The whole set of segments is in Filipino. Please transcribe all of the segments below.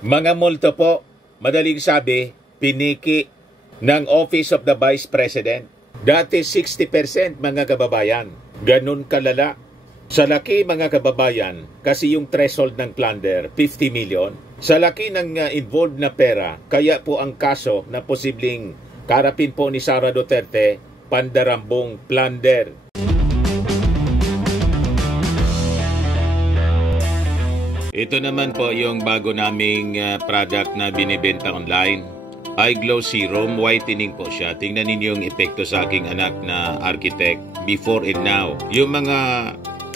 Mga multo po, madaling sabi, piniki ng Office of the Vice President. Dati 60% mga kababayan. Ganun kalala. Sa laki mga kababayan, kasi yung threshold ng plunder, 50 million. Sa laki ng involved na pera, kaya po ang kaso na posibleng karapin po ni Sara Duterte, pandarambong plunder. Ito naman po yung bago naming product na binibenta online. iGlow Serum, whitening po siya. Tingnan ninyo yung epekto sa aking anak na architect before and now. Yung mga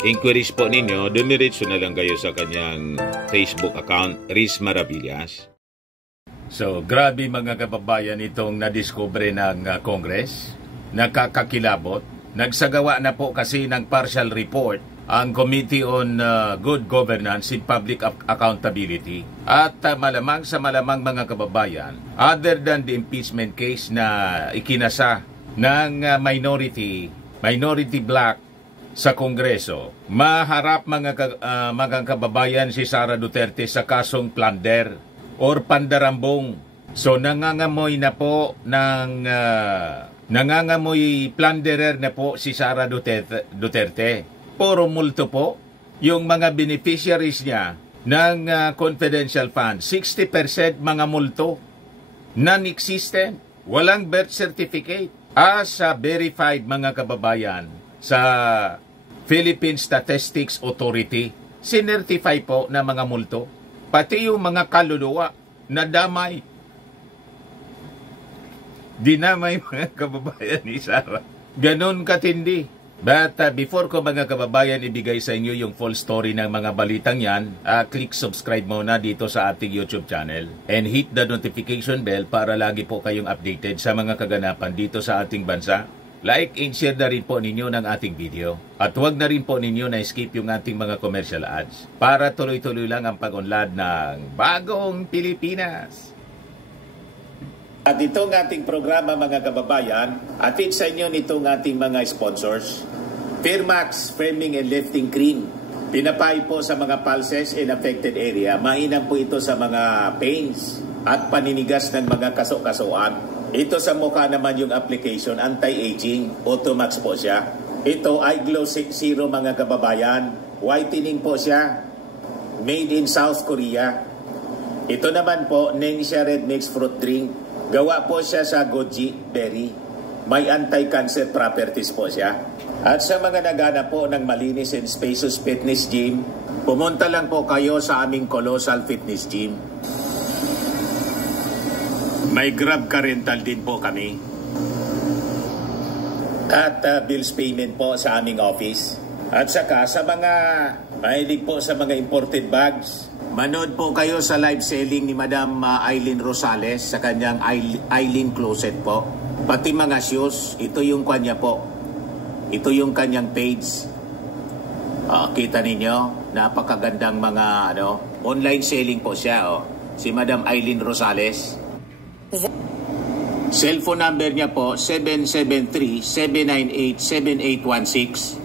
inquiries po ninyo, dumiretso na lang kayo sa kanyang Facebook account, Riz Maravillas. So, grabe mga kababayan itong nadiskubre ng Congress. Nakakakilabot. Nagsagawa na po kasi ng partial report ang Committee on Good Governance and Public Accountability. At malamang sa malamang mga kababayan, other than the impeachment case na ikinasa ng minority black sa Kongreso, maharap mga kababayan si Sara Duterte sa kasong plunder or pandarambong. So nangangamoy na po nangangamoy plunderer na po si Sara Duterte. Puro multo po yung mga beneficiaries niya ng confidential fund. 60% mga multo, non-existent, walang birth certificate. As verified mga kababayan sa Philippine Statistics Authority, sinertify po na mga multo, pati yung mga kaluluwa na damay. Dinamay mga kababayan ni Sara. Ganon katindi. But before ko mga kababayan ibigay sa inyo yung full story ng mga balitang yan, click subscribe muna dito sa ating YouTube channel and hit the notification bell para lagi po kayong updated sa mga kaganapan dito sa ating bansa. Like and share na rin po ninyo ng ating video. At huwag na rin po ninyo na skip yung ating mga commercial ads para tuloy-tuloy lang ang pag-unlad ng Bagong Pilipinas. At itong ating programa mga kababayan, atid sa inyo nitong ating mga sponsors. Firmax Framing and Lifting Cream. Pinapay po sa mga pulses in affected area. Mainam po ito sa mga pains at paninigas ng mga kaso-kasuan. Ito sa mukha naman yung application, anti-aging, Automax po siya. Ito iGlow Serum mga kababayan. Whitening po siya. Made in South Korea. Ito naman po, Nengxia Red Mix Fruit Drink. Gawa po siya sa goji berry. May anti-cancer properties po siya. At sa mga nagana po ng malinis and spacious fitness gym, pumunta lang po kayo sa aming Colossal Fitness Gym. May Grab car rental din po kami. At bills payment po sa aming office. At saka sa mga mahilig po sa mga imported bags, manood po kayo sa live selling ni Madam Aileen Rosales sa kanyang Aileen Closet po. Pati mga shoes, ito yung kanya po. Ito yung kanyang page. Kita ninyo, napakagandang mga online selling po siya. Si Madam Aileen Rosales. Cellphone number niya po, 773-798-7816.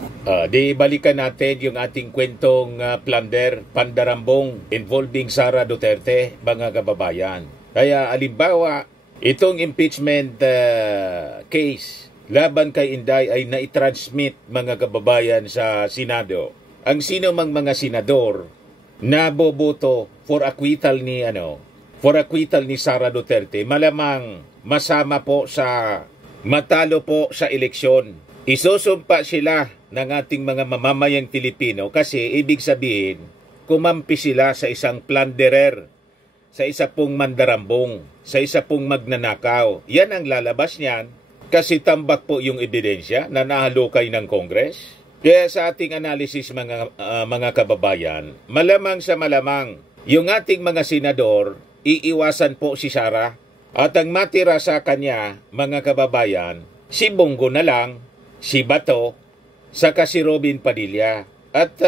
Di balikan natin yung ating kwentong plunder, pandarambong involving Sara Duterte, mga kababayan. Kaya alimbawa, itong impeachment case laban kay Inday ay naitransmit mga kababayan sa Senado. Ang sino mang mga senador na boboto for acquittal ni Sara Duterte, malamang masama po sa matalo po sa eleksyon. Isusumpa sila ng ating mga mamamayang Pilipino kasi ibig sabihin, kumampi sila sa isang plunderer, sa isa pong mandarambong, sa isa pong magnanakaw. Yan ang lalabas niyan kasi tambak po yung ebidensya na nahalukay ng Congress. Kaya sa ating analysis mga kababayan, malamang sa malamang, yung ating mga senador, iiwasan po si Sara at ang matira sa kanya, mga kababayan, si Bongo na lang, si Bato, saka si Robin Padilla. At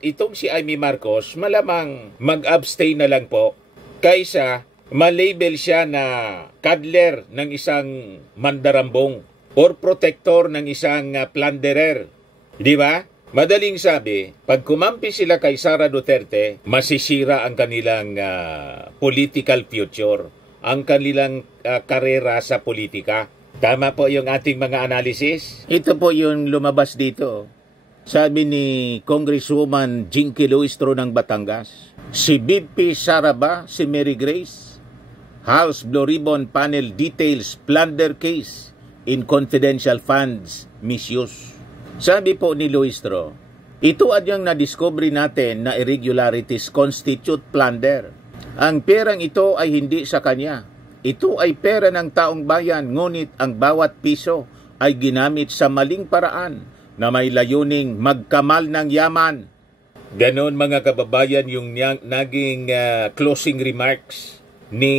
itong si Amy Marcos, malamang mag-abstain na lang po kaysa malabel siya na cuddler ng isang mandarambong or protector ng isang plunderer. Di ba? Madaling sabi, pag kumampi sila kay Sara Duterte, masisira ang kanilang political future, ang kanilang karera sa politika. Tama po yung ating mga analysis. Ito po yung lumabas dito. Sabi ni Congresswoman Jinky Luistro ng Batangas, si BP Sara ba si Mary Grace? House Blue Ribbon Panel details plunder case in confidential funds misuse. Sabi po ni Luistro, ito adyang nadiscovery natin na irregularities constitute plunder. Ang perang ito ay hindi sa kanya. Ito ay pera ng taong bayan, ngunit ang bawat piso ay ginamit sa maling paraan na may layuning magkamal ng yaman. Ganon mga kababayan yung naging closing remarks ni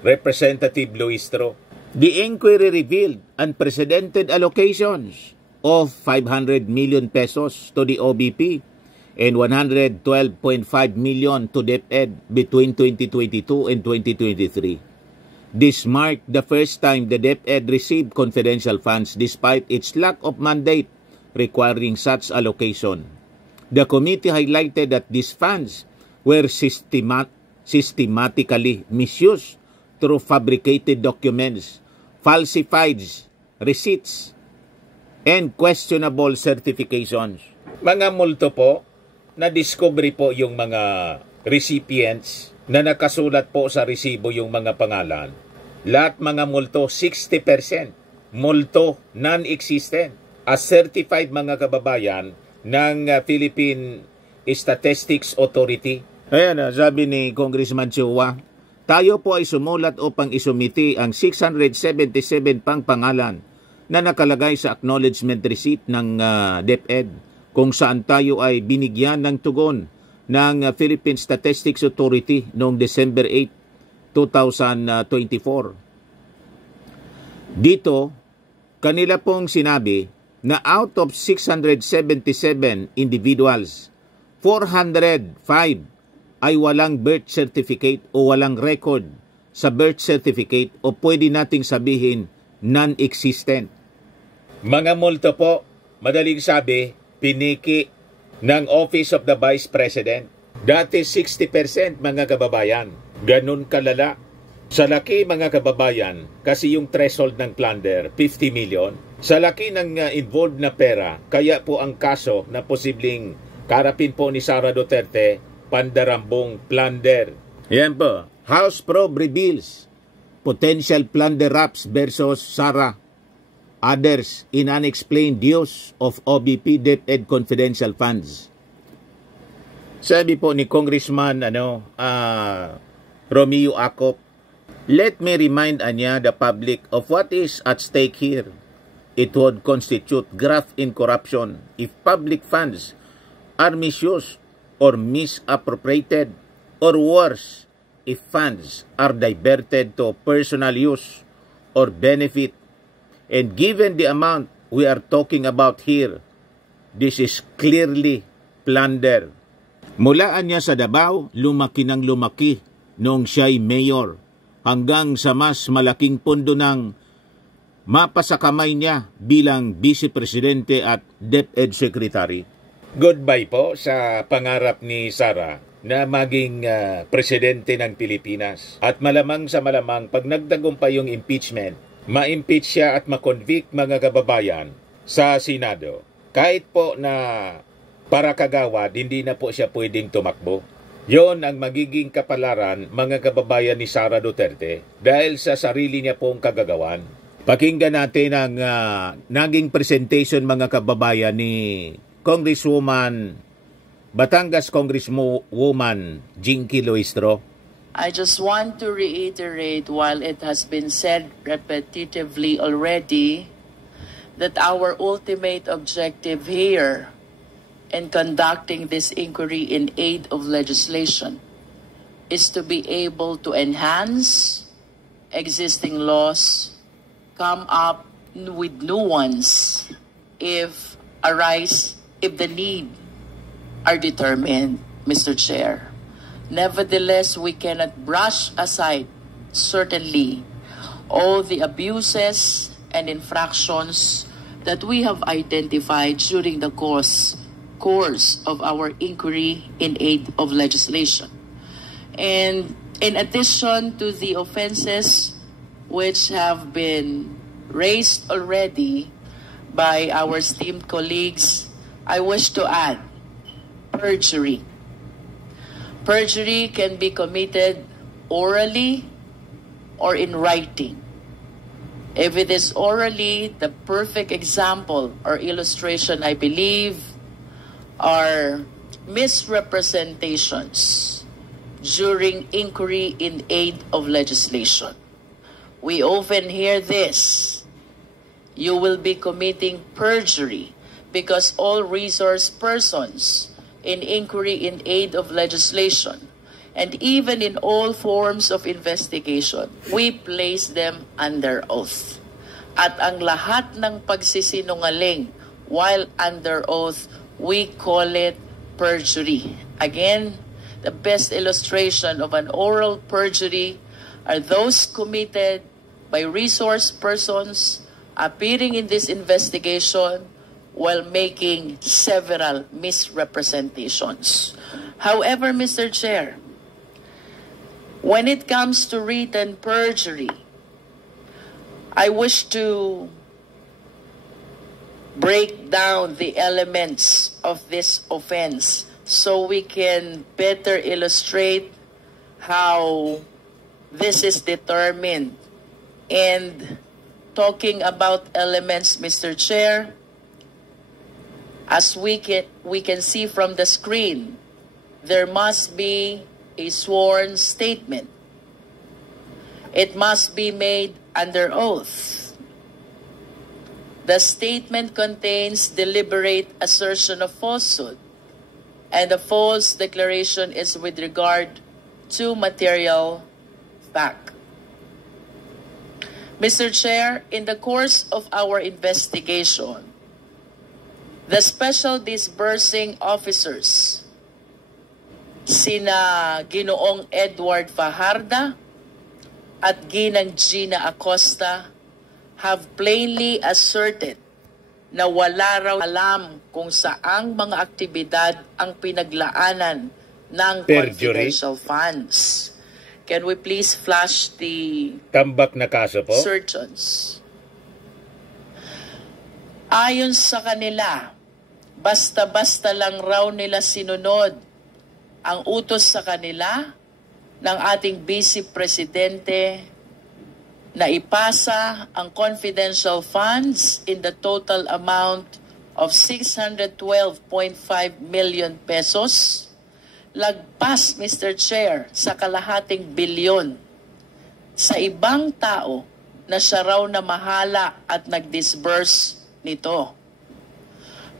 Representative Luistro. The inquiry revealed unprecedented allocations of 500 million pesos to the OBP and 112.5 million to DepEd between 2022 and 2023. This marked the first time the DepEd received confidential funds despite its lack of mandate requiring such allocation. The committee highlighted that these funds were systematically misused through fabricated documents, falsified receipts, and questionable certifications. Mga multo po, na-discovery po yung mga recipients na nakasulat po sa resibo yung mga pangalan. Lahat mga multo, 60%. Multo, non-existent. As certified mga kababayan ng Philippine Statistics Authority. Ayan, sabi ni Congressman Chua, tayo po ay sumulat upang isumiti ang 677 pang pangalan na nakalagay sa acknowledgement receipt ng DepEd kung saan tayo ay binigyan ng tugon ng Philippine Statistics Authority noong December 8, 2024. Dito, kanila pong sinabi na out of 677 individuals, 405 ay walang birth certificate o walang record sa birth certificate o pwede nating sabihin non-existent. Mga multo po, madaling sabi, piniki ng Office of the Vice President. Dati 60% mga kababayan. Ganun kalala. Sa laki mga kababayan, kasi yung threshold ng plunder, 50 million. Sa laki ng involved na pera, kaya po ang kaso na posibleng karapin po ni Sara Duterte, pandarambong plunder. Yan po. House Probe reveals potential plunder raps versus Sara. Others in unexplained use of OBP DepEd confidential funds. Sabi po ni Congressman Romeo Acop, let me remind the public of what is at stake here. It would constitute graft in corruption if public funds are misused or misappropriated, or worse, if funds are diverted to personal use or benefit. And given the amount we are talking about here, this is clearly plunder. Mulaan niya sa Davao, lumaki ng lumaki noong siya'y mayor, hanggang sa mas malaking pondo ng mapasakamay niya bilang Vice Presidente at DepEd Secretary. Goodbye po sa pangarap ni Sara na maging presidente ng Pilipinas. At malamang sa malamang, pag nagtagumpay yung impeachment, ma-impeach siya at ma-convict mga kababayan sa Senado. Kahit po na para kagawad, hindi na po siya pwedeng tumakbo. Yon ang magiging kapalaran mga kababayan ni Sara Duterte dahil sa sarili niya pong kagagawan. Pakinggan natin ang naging presentation mga kababayan ni Congresswoman, Batangas Congresswoman Jinky Luistro. I just want to reiterate, while it has been said repetitively already, that our ultimate objective here in conducting this inquiry in aid of legislation is to be able to enhance existing laws, come up with new ones if the need are determined, Mr. Chair. Nevertheless, we cannot brush aside, certainly, all the abuses and infractions that we have identified during the course of our inquiry in aid of legislation. And in addition to the offenses which have been raised already by our esteemed colleagues, I wish to add perjury. Perjury can be committed orally or in writing. If it is orally, the perfect example or illustration, I believe, are misrepresentations during inquiry in aid of legislation. We often hear this: you will be committing perjury because all resource persons in inquiry in aid of legislation and even in all forms of investigation, we place them under oath. At ang lahat ng pagsisinungaling while under oath, we call it perjury. Again, the best illustration of an oral perjury are those committed by resource persons appearing in this investigation while making several misrepresentations. However, Mr. Chair, when it comes to written perjury, I wish to break down the elements of this offense so we can better illustrate how this is determined. And talking about elements, Mr. Chair, as we can see from the screen, there must be a sworn statement. It must be made under oath. The statement contains deliberate assertion of falsehood, and the false declaration is with regard to material fact. Mr. Chair, in the course of our investigation, the special disbursing officers, sina Ginoong Edward Fajarda at Ginang Gina Acosta, have plainly asserted na wala raw alam kung saang mga aktibidad ang pinaglaanan ng confidential funds. Can we please flash the tambak na kaso po? Surgeons. Ayon sa kanila, basta-basta lang raw nila sinunod ang utos sa kanila ng ating Vice Presidente na ipasa ang confidential funds in the total amount of 612.5 million pesos, lagpas, Mr. Chair, sa kalahating bilyon sa ibang tao na siya raw na mahala at nag-disburse nito.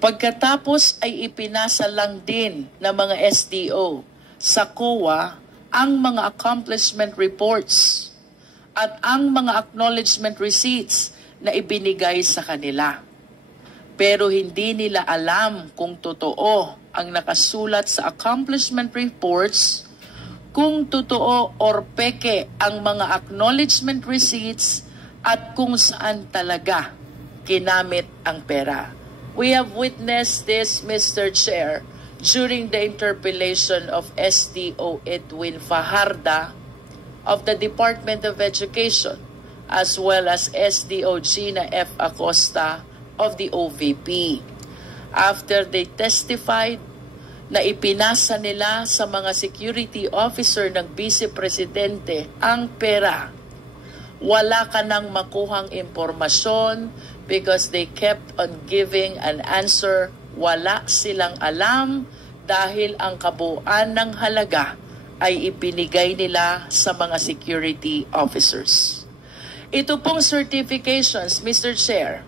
Pagkatapos ay ipinasa lang din ng mga SDO sa COA ang mga accomplishment reports at ang mga acknowledgement receipts na ibinigay sa kanila. Pero hindi nila alam kung totoo ang nakasulat sa accomplishment reports, kung totoo or peke ang mga acknowledgement receipts, at kung saan talaga kinamit ang pera. We have witnessed this, Mr. Chair, during the interpellation of SDO Edwin Fajarda of the Department of Education, as well as SDO Gina F. Acosta of the OVP. After they testified na ipinasa nila sa mga security officer ng Vice Presidente ang pera, wala ka nang makuhang impormasyon because they kept on giving an answer. Wala silang alam dahil ang kabuuan ng halaga ay ipinigay nila sa mga security officers. Ito pong certifications, Mr. Chair,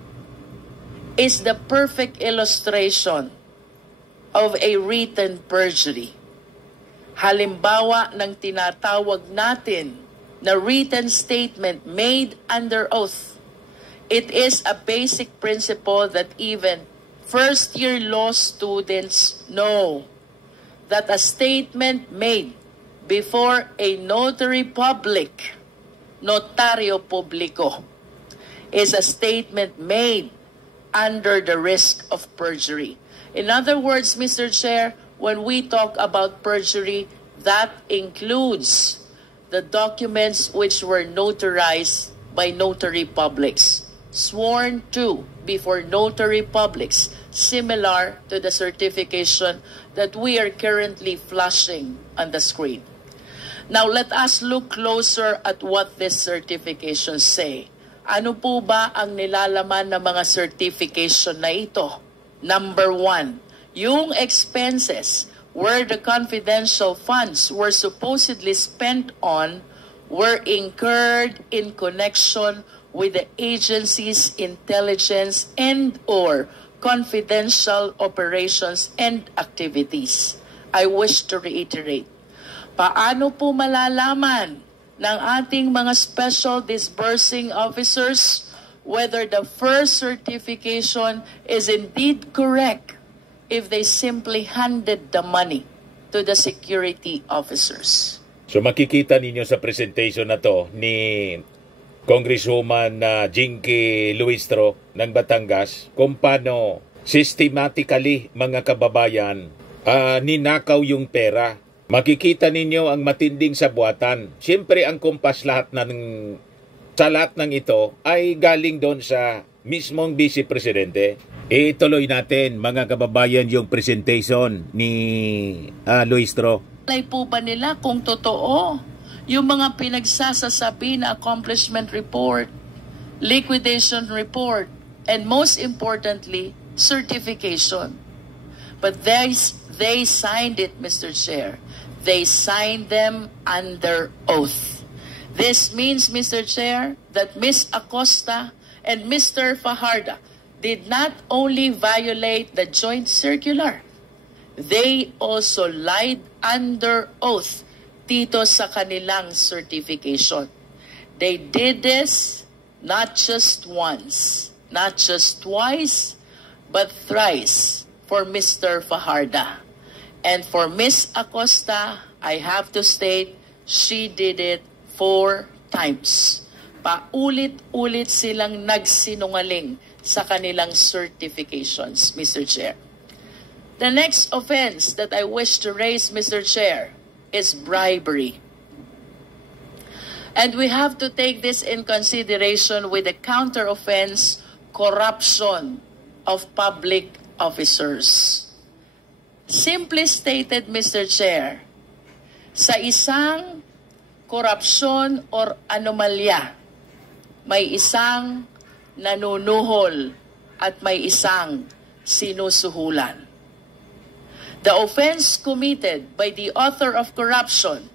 is the perfect illustration of a written perjury. Halimbawa ng tinatawag natin na written statement made under oath. It is a basic principle that even first-year law students know that a statement made before a notary public, notario publico, is a statement made under the risk of perjury. In other words, Mr. Chair, when we talk about perjury, that includes the documents which were notarized by notary publics, sworn to before notary publics, similar to the certification that we are currently flashing on the screen. Now, let us look closer at what these certifications say. Ano po ba ang nilalaman ng mga certification na ito? Number 1, yung expenses where the confidential funds were supposedly spent on were incurred in connection with the agency's intelligence and or confidential operations and activities. I wish to reiterate, paano po malalaman ng ating mga special disbursing officers whether the first certification is indeed correct if they simply handed the money to the security officers? So makikita ninyo sa presentation na to ni Congresswoman Jinky Luistro ng Batangas kung paano systematically, mga kababayan, ninakaw yung pera. Makikita ninyo ang matinding sabuatan. Siyempre, ang kumpas sa lahat ng ito ay galing doon sa mismong Vice Presidente. Ituloy natin, mga kababayan, yung presentation ni Luistro. Alay po ba nila kung totoo yung mga pinagsasasabi na accomplishment report, liquidation report, and most importantly, certification? But they signed it, Mr. Chair. They signed them under oath. This means, Mr. Chair, that Ms. Acosta and Mr. Fajardo did not only violate the joint circular, they also lied under oath dito sa kanilang certification. They did this not just once, not just twice, but thrice for Mr. Fajardo. And for Ms. Acosta, I have to state, she did it 4 times. Paulit-ulit silang nagsinungaling sa kanilang certifications, Mr. Chair. The next offense that I wish to raise, Mr. Chair, is bribery. And we have to take this in consideration with the counter-offense, corruption of public officers. Simply stated, Mr. Chair, sa isang korupsyon or anomalya, may isang nanunuhol at may isang sinusuhulan. The offense committed by the author of corruption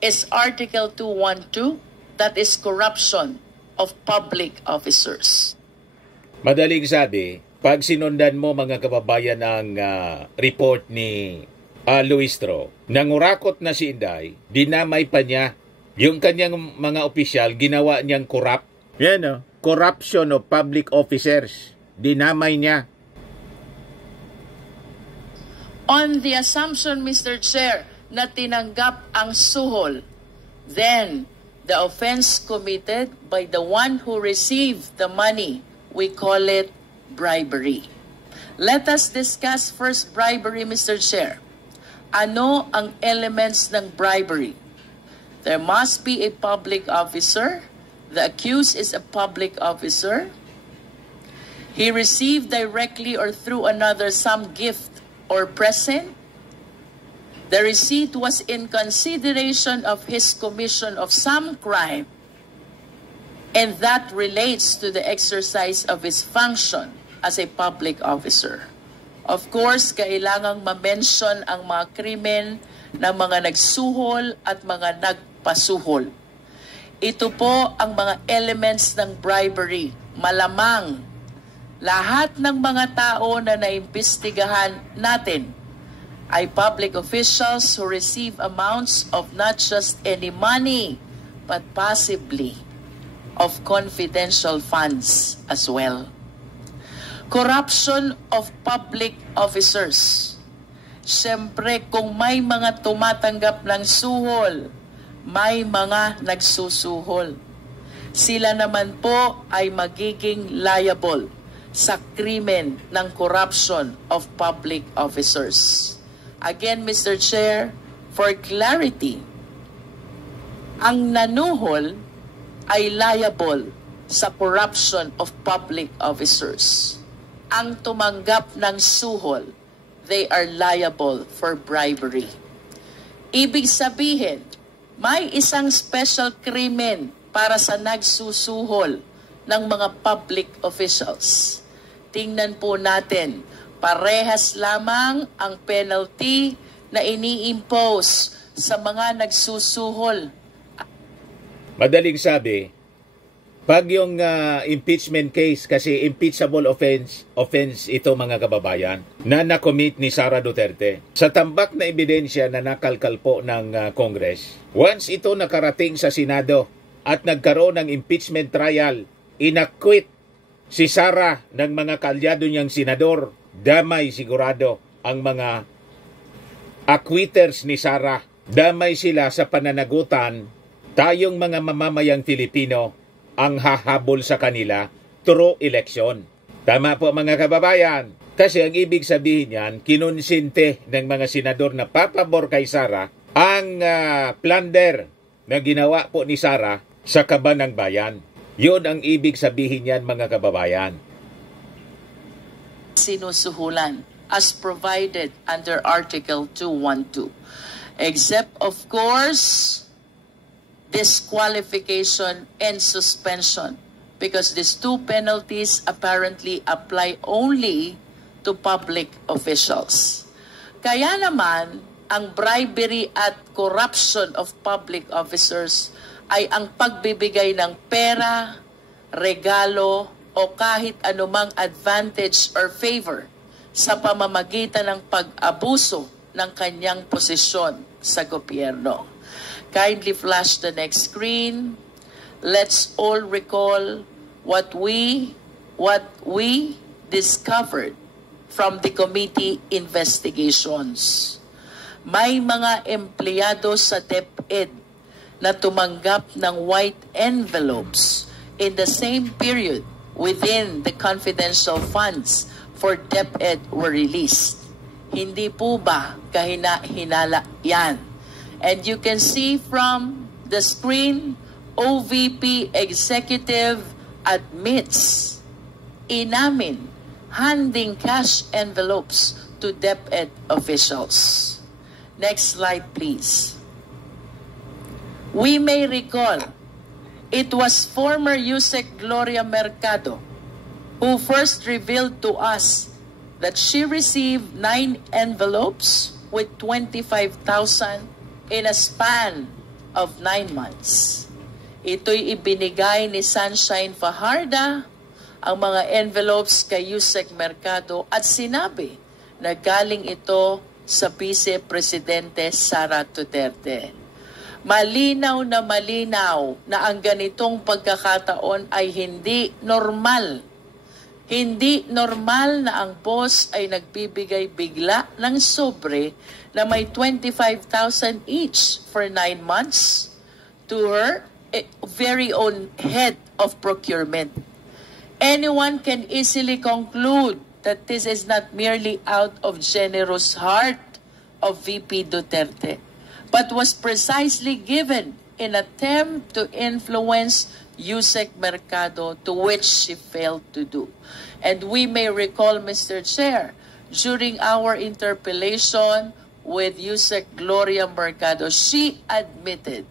is Article 212, that is corruption of public officers. Madaling sabi, pag sinundan mo, mga kababayan, ang report ni Luistro, nangurakot na si Inday, dinamay pa niya yung kanyang mga opisyal, ginawa niyang corrupt. Yan, corruption of public officers. Dinamay niya. On the assumption, Mr. Chair, na tinanggap ang suhol, then the offense committed by the one who received the money, we call it bribery. Let us discuss first bribery, Mr. Chair. Ano ang elements ng bribery? There must be a public officer. The accused is a public officer. He received directly or through another some gift or present. The receipt was in consideration of his commission of some crime, and that relates to the exercise of his function as a public officer. Of course, kailangang ma-mention ang mga krimen ng mga nagsuhol at mga nagpasuhol. Ito po ang mga elements ng bribery. Malamang lahat ng mga tao na naimbestigahan natin ay public officials who receive amounts of not just any money, but possibly of confidential funds as well. Corruption of public officers. Siyempre, kung may mga tumatanggap ng suhol, may mga nagsusuhol. Sila naman po ay magiging liable sa krimen ng corruption of public officers. Again, Mr. Chair, for clarity, ang nanuhol ay liable sa corruption of public officers. Ang tumanggap ng suhol, they are liable for bribery. Ibig sabihin, may isang special krimen para sa nagsusuhol ng mga public officials. Tingnan po natin, parehas lamang ang penalty na ini-impose sa mga nagsusuhol. Madaling sabi, pag yung impeachment case, kasi impeachable offense ito mga kababayan, na nakomit ni Sara Duterte, sa tambak na ebidensya na nakalkal po ng Congress, once ito nakarating sa Senado at nagkaroon ng impeachment trial, inakwit si Sara ng mga kaalyado niyang senador, damay sigurado ang mga acquitters ni Sara. Damay sila sa pananagutan, tayong mga mamamayang Filipino ang hahabol sa kanila through election. Tama po mga kababayan. Kasi ang ibig sabihin yan, kinonsinte ng mga senador na papabor kay Sara ang plunder na ginawa po ni Sara sa kaban ng bayan. Yun ang ibig sabihin yan mga kababayan. Sinusuhulan as provided under Article 212. Except, of course, disqualification and suspension, because these two penalties apparently apply only to public officials. Kaya naman, ang bribery at corruption of public officers ay ang pagbibigay ng pera, regalo, o kahit anumang advantage or favor sa pamamagitan ng pag-abuso ng kanyang posisyon sa gobyerno. Kindly flash the next screen. Let's all recall what we discovered from the committee investigations. May mga empleyado sa DepEd na tumanggap ng white envelopes in the same period within the confidential funds for DepEd were released. Hindi po ba kahina-hinala yan? And you can see from the screen, OVP executive admits, inamin, handing cash envelopes to DepEd officials. Next slide, please. We may recall, it was former USEC Gloria Mercado who first revealed to us that she received 9 envelopes with 25,000 in a span of 9 months. Ito'y ibinigay ni Sunshine Fajarda, ang mga envelopes kay USEC Mercado, at sinabi na galing ito sa Vice Presidente Sara Duterte. Malinaw na ang ganitong pagkakataon ay hindi normal. Hindi normal na ang boss ay nagbibigay bigla ng sobre na may 25,000 each for 9 months to her very own head of procurement. Anyone can easily conclude that this is not merely out of generous heart of VP Duterte, but was precisely given in attempt to influence USEC Mercado, to which she failed to do. And we may recall, Mr. Chair, during our interpellation with USEC Gloria Mercado, she admitted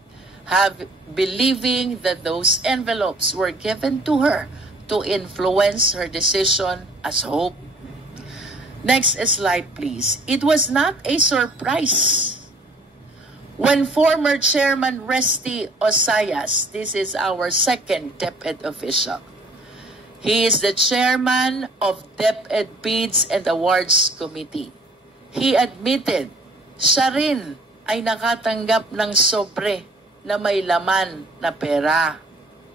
believing that those envelopes were given to her to influence her decision as Hope. Next slide, please. It was not a surprise when former Chairman Resty Osayas, this is our second DepEd official, he is the chairman of DepEd Bids and Awards Committee. He admitted, siya rin ay nakatanggap ng sobre na may laman na pera.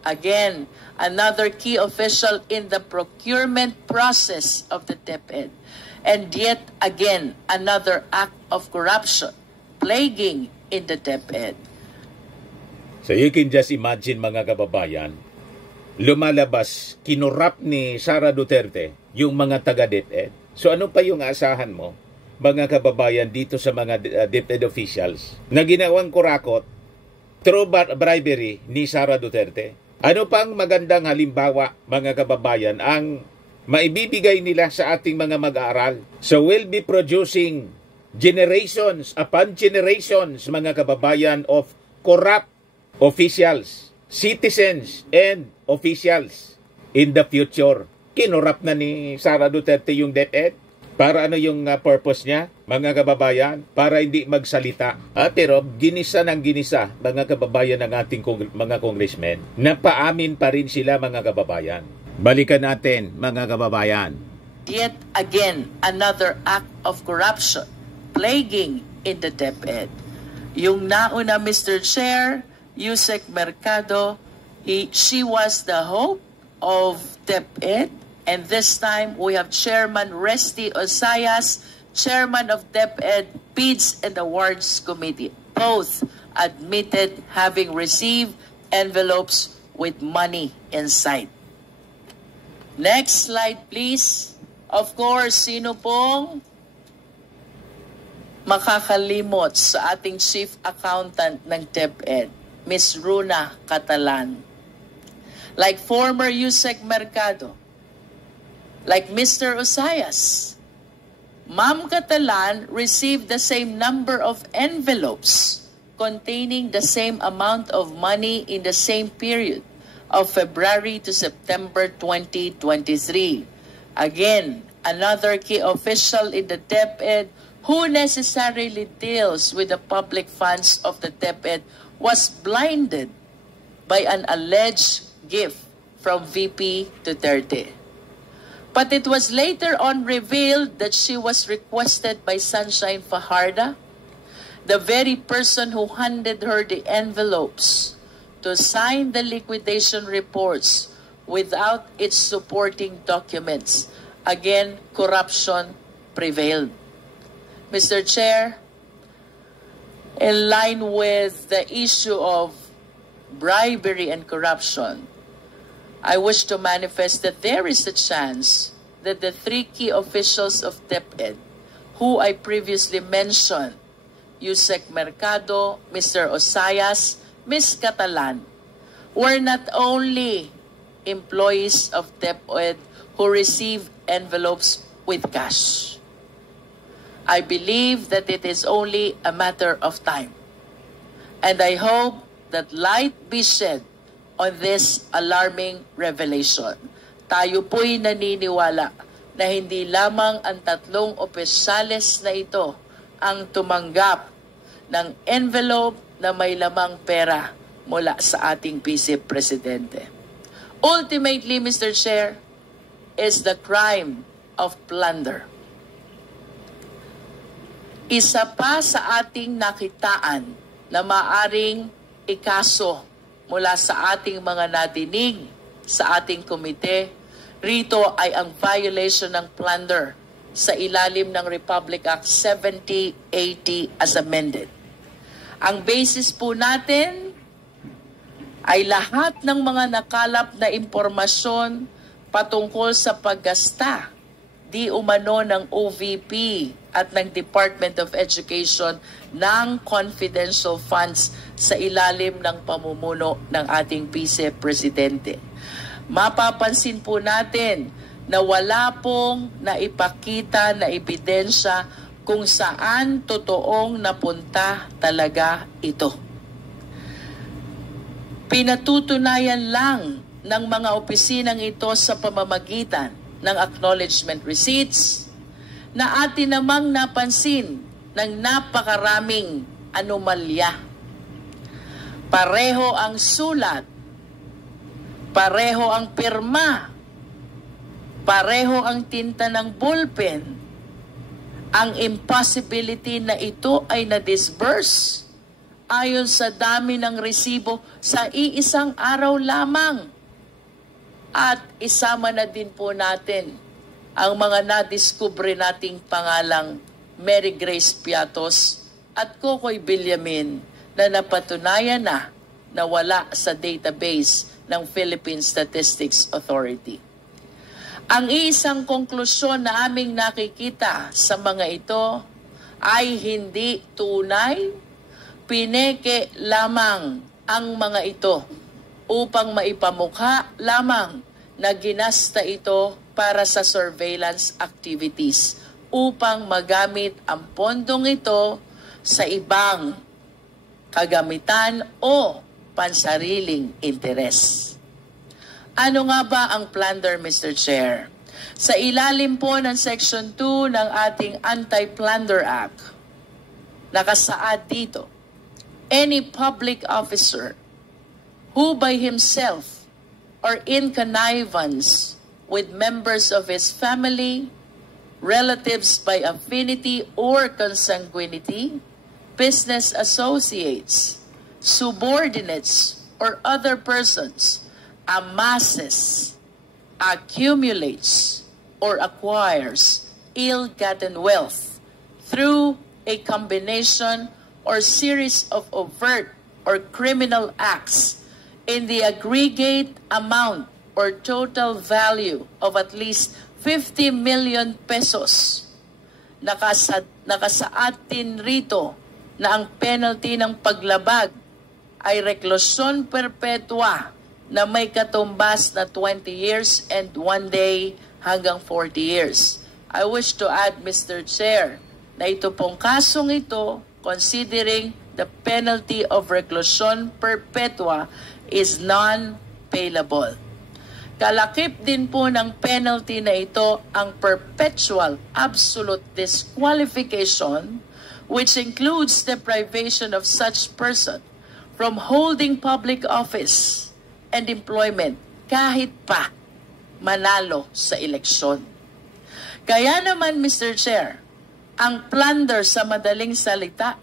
Again, another key official in the procurement process of the DepEd. And yet again, another act of corruption plaguing in the DepEd. So you can just imagine mga kababayan, lumalabas, kinurap ni Sara Duterte yung mga taga-DepEd. So ano pa yung asahan mo, mga kababayan, dito sa mga DepEd officials na ginawang kurakot through bribery ni Sara Duterte? Ano pang magandang halimbawa, mga kababayan, ang maibibigay nila sa ating mga mag-aaral? So we'll be producing generations upon generations, mga kababayan, of corrupt officials, citizens, and officials in the future. Kinurap na ni Sara Duterte yung DepEd. Para ano yung purpose niya, mga kababayan? Para hindi magsalita. Pero ginisa ng ginisa, mga kababayan, ng ating mga congressmen. Napaamin pa rin sila, mga kababayan. Balikan natin, mga kababayan. Yet again, another act of corruption plaguing in the DepEd. Yung nauna, Mr. Chair, Yusek Mercado, she was the hope of DepEd. And this time, we have Chairman Resty Osayas, Chairman of DepEd Bids and Awards Committee. Both admitted having received envelopes with money inside. Next slide, please. Of course, sino pong makakalimot sa ating Chief Accountant ng DepEd, Ms. Runa Catalan. Like former Yusek Mercado, like Mr. Osayas, Ma'am Catalan received the same number of envelopes containing the same amount of money in the same period of February to September 2023. Again, another key official in the DepEd who necessarily deals with the public funds of the DepEd was blinded by an alleged gift from VP Duterte. But it was later on revealed that she was requested by Sunshine Fajardo, the very person who handed her the envelopes, to sign the liquidation reports without its supporting documents. Again, corruption prevailed. Mr. Chair, in line with the issue of bribery and corruption, I wish to manifest that there is a chance that the three key officials of DepEd, who I previously mentioned, Yusek Mercado, Mr. Osayas, Ms. Catalan, were not only employees of DepEd who received envelopes with cash. I believe that it is only a matter of time. And I hope that light be shed on this alarming revelation. Tayo po'y naniniwala na hindi lamang ang tatlong opisyales na ito ang tumanggap ng envelope na may lamang pera mula sa ating Vice Presidente. Ultimately, Mr. Chair, is the crime of plunder. Isa pa sa ating nakitaan na maaring ikaso mula sa ating mga nadinig sa ating komite, rito ay ang violation ng plunder sa ilalim ng Republic Act 7080 as amended. Ang basis po natin ay lahat ng mga nakalap na impormasyon patungkol sa paggasta di umano ng OVP at ng Department of Education ng confidential funds sa ilalim ng pamumuno ng ating Vice Presidente. Mapapansin po natin na wala pong naipakita na ebidensya kung saan totoong napunta talaga ito. Pinatutunayan lang ng mga opisinang ito sa pamamagitan ng acknowledgement receipts na atin namang napansin ng napakaraming anomalya. Pareho ang sulat, pareho ang pirma, pareho ang tinta ng ballpen. Ang impossibility na ito ay na-disburse ayon sa dami ng resibo sa iisang araw lamang. At isama na din po natin ang mga nadiskubre nating pangalang Mary Grace Piatos at Kokoy Villamin na napatunayan na wala sa database ng Philippine Statistics Authority. Ang isang konklusyon na aming nakikita sa mga ito ay hindi tunay, pineke lamang ang mga ito upang maipamukha lamang na ginasta ito para sa surveillance activities upang magamit ang pondong ito sa ibang kagamitan o pansariling interes. Ano nga ba ang plunder, Mr. Chair? Sa ilalim po ng Section 2 ng ating Anti-Plunder Act, nakasaad dito, any public officer who by himself or in connivance with members of his family, relatives by affinity or consanguinity, business associates, subordinates, or other persons amasses, accumulates, or acquires ill-gotten wealth through a combination or series of overt or criminal acts in the aggregate amount or total value of at least 50 million pesos. Nakasaad din rito na ang penalty ng paglabag ay reklusyon perpetua na may katumbas na 20 years and 1 day hanggang 40 years. I wish to add, Mr. Chair, na ito pong kasong ito, considering the penalty of reclusion perpetua is non-payable. Kalakip din po ng penalty na ito ang perpetual absolute disqualification, which includes deprivation of such person from holding public office and employment kahit pa manalo sa eleksyon. Kaya naman, Mr. Chair, ang plunder sa madaling salita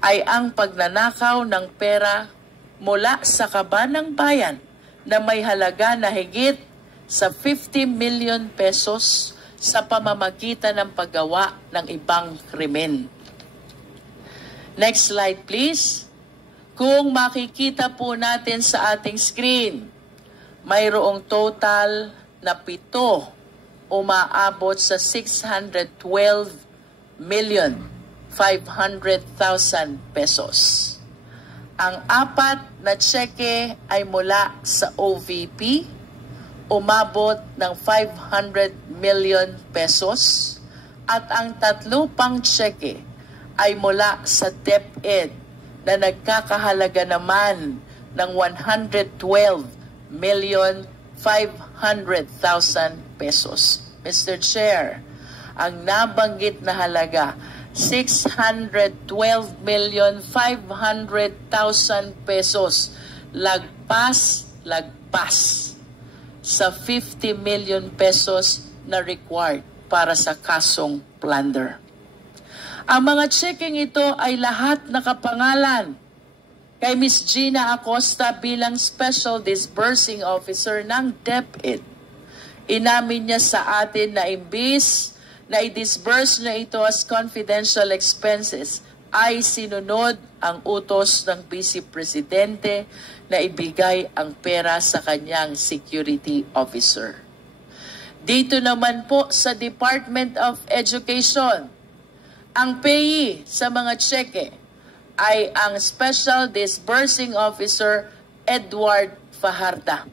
ay ang pagnanakaw ng pera mula sa kaban ng bayan na may halaga na higit sa 50 million pesos sa pamamagitan ng paggawa ng ibang krimen. Next slide, please. Kung makikita po natin sa ating screen, mayroong total na 7 umaabot sa 612,500,000 pesos. Ang 4 na tseke ay mula sa OVP, umabot ng 500 million pesos, at ang 3 pang tseke ay mula sa DepEd na nagkakahalaga naman ng 112,500,000 pesos. Mr. Chair, ang nabanggit na halaga 612,500,000 pesos, lagpas sa 50 million pesos na required para sa kasong plunder. Ang mga checking ito ay lahat nakapangalan kay Ms. Gina Acosta bilang Special Disbursing Officer ng DepEd. Inamin niya sa atin na imbis na i-disburse na ito as confidential expenses, ay sinunod ang utos ng Vice Presidente na ibigay ang pera sa kanyang security officer. Dito naman po sa Department of Education, ang payee sa mga tseke ay ang Special Disbursing Officer Edward Fajarda,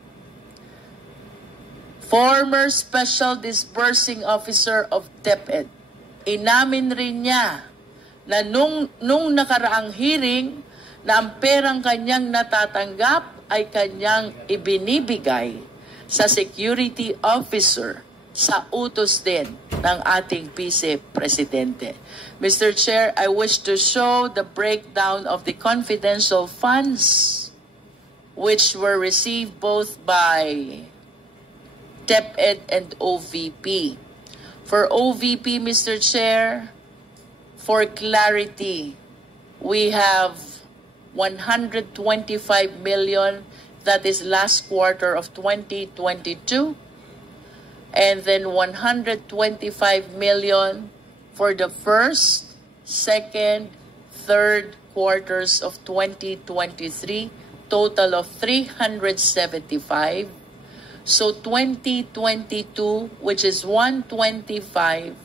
former Special Disbursing Officer of DepEd. Inamin rin niya na nung nakaraang hearing na ang perang kanyang natatanggap ay kanyang ibinibigay sa security officer sa utos din ng ating Vice Presidente. Mr. Chair, I wish to show the breakdown of the confidential funds which were received both by DepEd and OVP. For OVP, Mr. Chair, for clarity, we have 125 million, that is last quarter of 2022, and then 125 million for the first, second, third quarters of 2023 total of 375. So 2022, which is 125,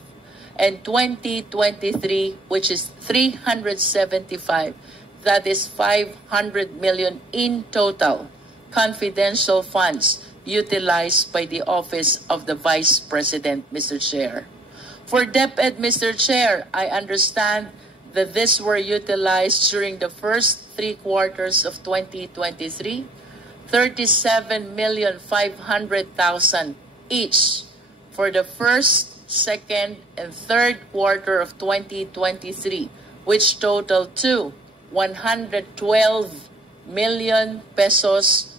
and 2023, which is 375. That is 500 million in total confidential funds utilized by the Office of the Vice President, Mr. Chair. For DepEd, Mr. Chair, I understand that this were utilized during the first 3 quarters of 2023, 37,500,000 each for the first, second, and third quarter of 2023, which totaled to 112 million pesos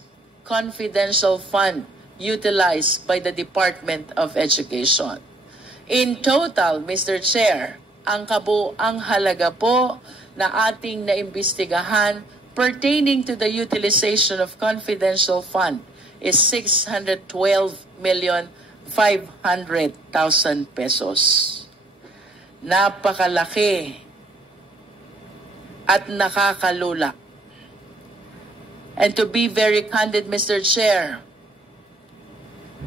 confidential fund utilized by the Department of Education. In total, Mr. Chair, ang halaga po na ating naimbestigahan pertaining to the utilization of confidential fund is 612,500,000 pesos. Napakalaki at nakakalula. And to be very candid, Mr. Chair,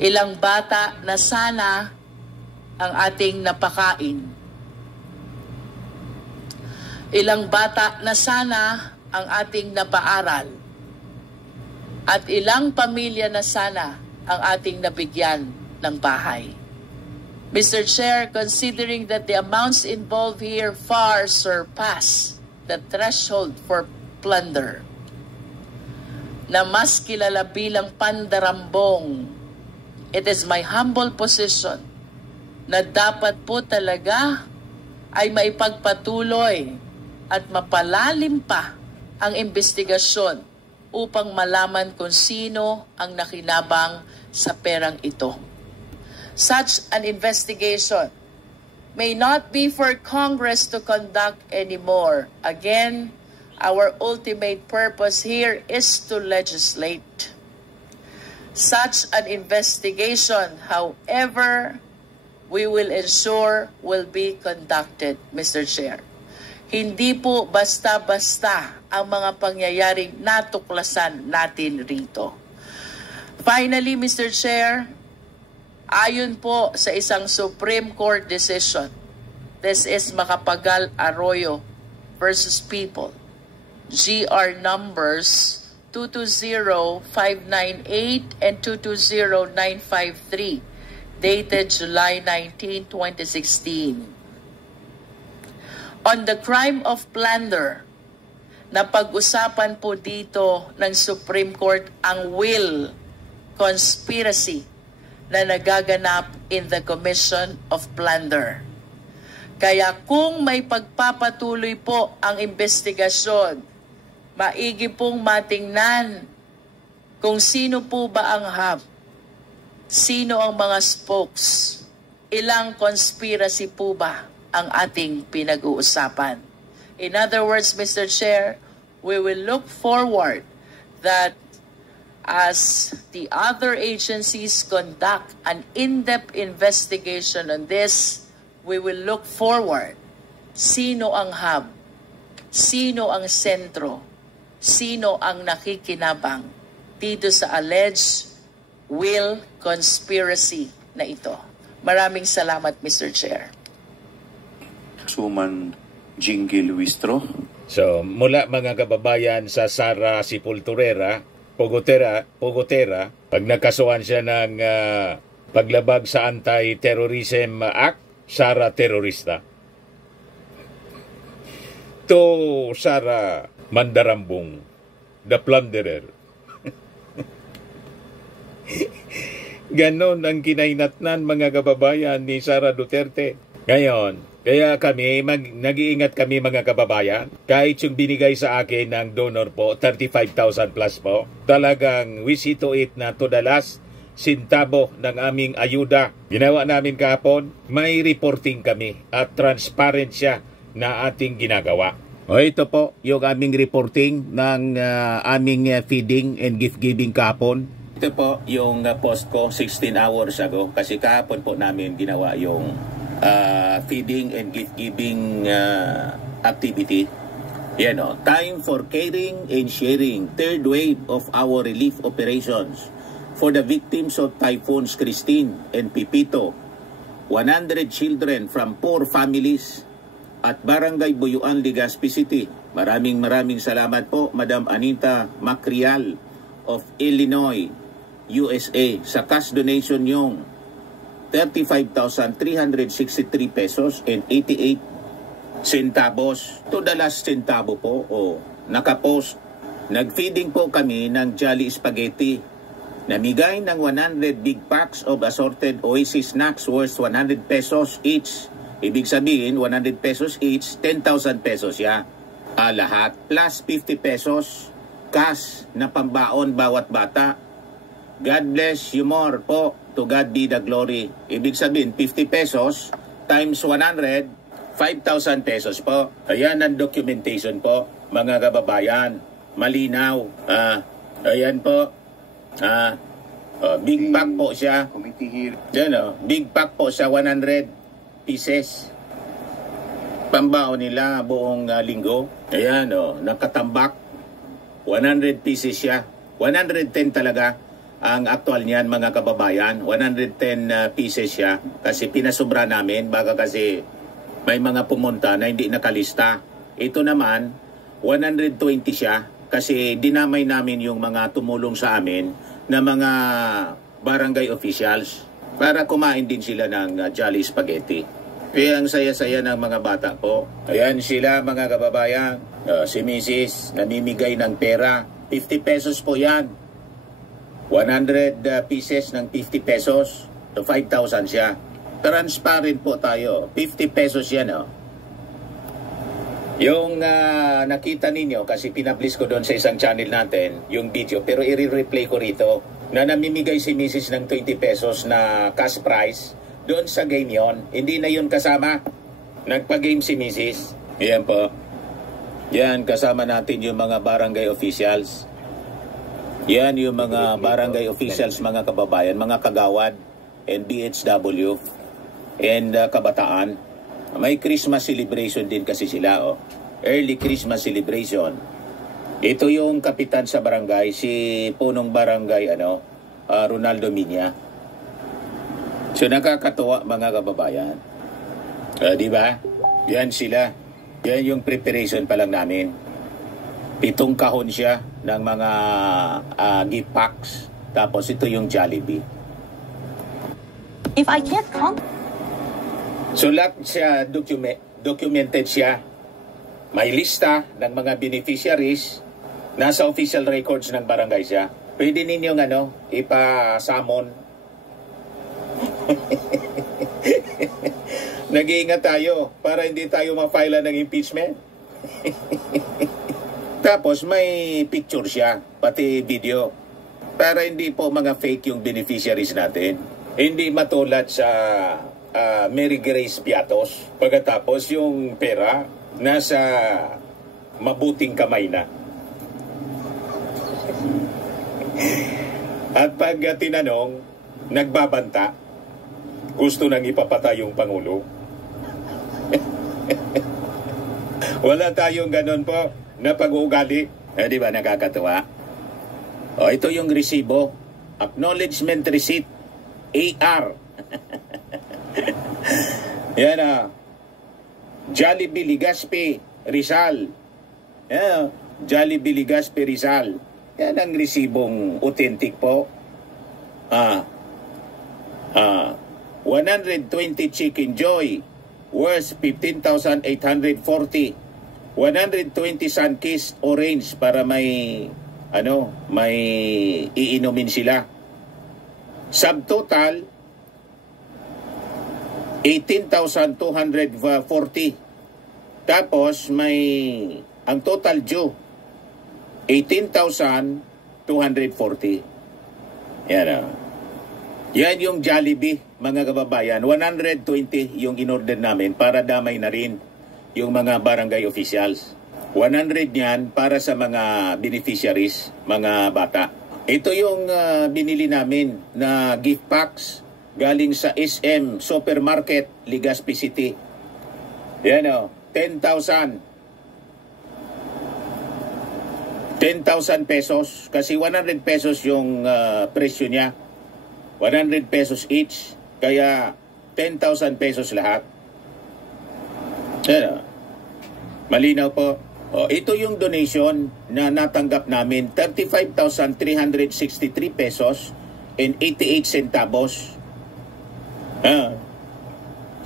ilang bata na sana ang ating napakain. Ilang bata na sana ang ating napaaral. At ilang pamilya na sana ang ating nabigyan ng bahay. Mr. Chair, considering that the amounts involved here far surpass the threshold for plunder, na mas kilala bilang pandarambong, it is my humble position na dapat po talaga ay maipagpatuloy at mapalalim pa ang investigasyon upang malaman kung sino ang nakinabang sa perang ito. Such an investigation may not be for Congress to conduct anymore. Again, our ultimate purpose here is to legislate. Such an investigation, however, we will ensure will be conducted, Mr. Chair. Hindi po basta-basta ang mga pangyayaring natuklasan natin rito. Finally, Mr. Chair, ayon po sa isang Supreme Court decision, this is Macapagal Arroyo versus People, GR numbers 220598 and 220953, dated July 19, 2016. On the crime of plunder, napag-usapan po dito ng Supreme Court ang will, conspiracy na nagaganap in the commission of plunder. Kaya kung may pagpapatuloy po ang investigasyon, maigi pong matingnan kung sino po ba ang hub, sino ang mga spokes, ilang conspiracy po ba ang ating pinag-uusapan. In other words, Mr. Chair, we will look forward that as the other agencies conduct an in-depth investigation on this, we will look forward sino ang hub, sino ang sentro, sino ang nakikinabang dito sa alleged will conspiracy na ito. Maraming salamat, Mr. Chair. Suman Jingle Wistro. So, mula mga kababayan sa Sara Sepulturera, Pogotera, pag nakasuhan siya ng paglabag sa Anti-Terrorism Act, Sara terorista. To Sara Mandarambong, the plunderer. Ganon ang kinainatnan mga kababayan ni Sara Duterte. Ngayon, kaya kami, nag-iingat kami mga kababayan. Kahit yung binigay sa akin ng donor po, 35,000 plus po, talagang we see to it na to the last sintabo ng aming ayuda. Ginawa namin kahapon, may reporting kami at transparent siya na ating ginagawa. O ito po yung aming reporting ng aming feeding and gift giving kahapon. Ito po yung post ko 16 hours ago kasi kahapon po namin ginawa yung feeding and gift giving activity. Yan o, time for caring and sharing. Third wave of our relief operations for the victims of Typhoons Christine and Pipito. 100 children from poor families at Barangay Buyuan, Legazpi City. Maraming salamat po, Madam Anita Macrial of Illinois, USA, sa cash donation yung 35,363 pesos and 88 centavos. To the last centavo po, nakapost. Nag-feeding po kami ng Jolly Spaghetti. Namigay ng 100 big packs of assorted Oasis snacks worth 100 pesos each. Ibig sabihin, 100 pesos each, 10,000 pesos ya. Lahat. Plus 50 pesos cash na pambaon bawat bata. God bless you more po. To God be the glory. Ibig sabihin, 50 pesos times 100, 5,000 pesos po. Ayan ang documentation po, mga kababayan. Malinaw. Ayan po. Big pack po siya. Yan, big pack po siya, 100 pieces. Pambaon nila buong linggo. Ayan, nakatambak. 100 pieces siya. 110 talaga ang actual niyan, mga kababayan. 110 pieces siya. Kasi pinasubra namin. Baka kasi may mga pumunta na hindi nakalista. Ito naman, 120 siya. Kasi dinamay namin yung mga tumulong sa amin na mga barangay officials para kumain din sila ng Jolly Spaghetti. Kaya ang saya-saya ng mga bata po. Ayan sila, mga kababayan. Si Mrs. namimigay ng pera. 50 pesos po yan. 100 pieces ng 50 pesos. So 5,000 siya. Transparent po tayo. 50 pesos yan. Yung nakita ninyo, kasi pinablis ko doon sa isang channel natin, yung video, pero i-replay ko rito, na namimigay si Mrs. ng 20 pesos na cash prize, doon sa game yon. Hindi na yun kasama. Nagpa-game si Mrs. Yan po. Yan, kasama natin yung mga barangay officials. Yan yung mga barangay officials, mga kababayan, mga kagawad, and BHW, and kabataan. May Christmas celebration din kasi sila, early Christmas celebration. Ito yung kapitan sa barangay, si punong barangay, Ronaldo Minya. So nakakatuwa, mga kababayan. Di ba? Yan sila. Yan yung preparation pa lang namin. 7 kahon siya ng mga gift packs. Tapos ito yung Jollibee. If I can't come... So lahat siya documented siya. May lista ng mga beneficiaries. Nasa official records ng barangay siya. Pwede ninyong ipa-summon. Nag-iingat tayo para hindi tayo ma-file ng impeachment. Tapos may picture siya, pati video. Para hindi po mga fake yung beneficiaries natin. Hindi matulad sa Mary Grace Piatos. Pagkatapos yung pera nasa mabuting kamay na. At pag tinanong, nagbabanta, gusto nang ipapatay yung Pangulo. Wala tayong ganun po na pag-uugali. Di ba nakakatuwa? Ito yung resibo. Acknowledgement receipt. AR. Yan Jollibee Legazpi Rizal. Yan Jollibee Legazpi Rizal. Yan ang resibong authentic po. 120 Chicken Joy worth 15,840. 120 Sunkist Orange para may iinumin sila. Subtotal 18,240. Tapos may ang total due 18,240. Yan yung Jollibee, mga kababayan. 120 yung in-order namin para damay na rin yung mga barangay officials. 100 yan para sa mga beneficiaries, mga bata. Ito yung binili namin na gift packs galing sa SM Supermarket, Legazpi City. Yan 10,000. 10,000 pesos kasi 100 pesos yung presyo niya. 100 pesos each. Kaya 10,000 pesos lahat. Yan. Malinaw po. Ito yung donation na natanggap namin. 35,363 pesos and 88 centavos.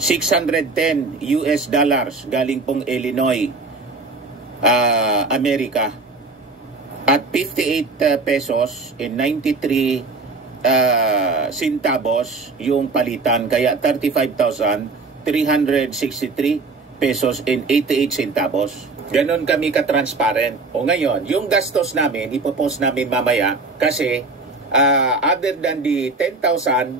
610 US dollars galing pong Illinois, Amerika. At 58 pesos and 93 centavos yung palitan. Kaya 35,363 pesos and 88 centavos. Ganon kami ka-transparent. O ngayon, yung gastos namin, ipopost namin mamaya kasi other than the 10,000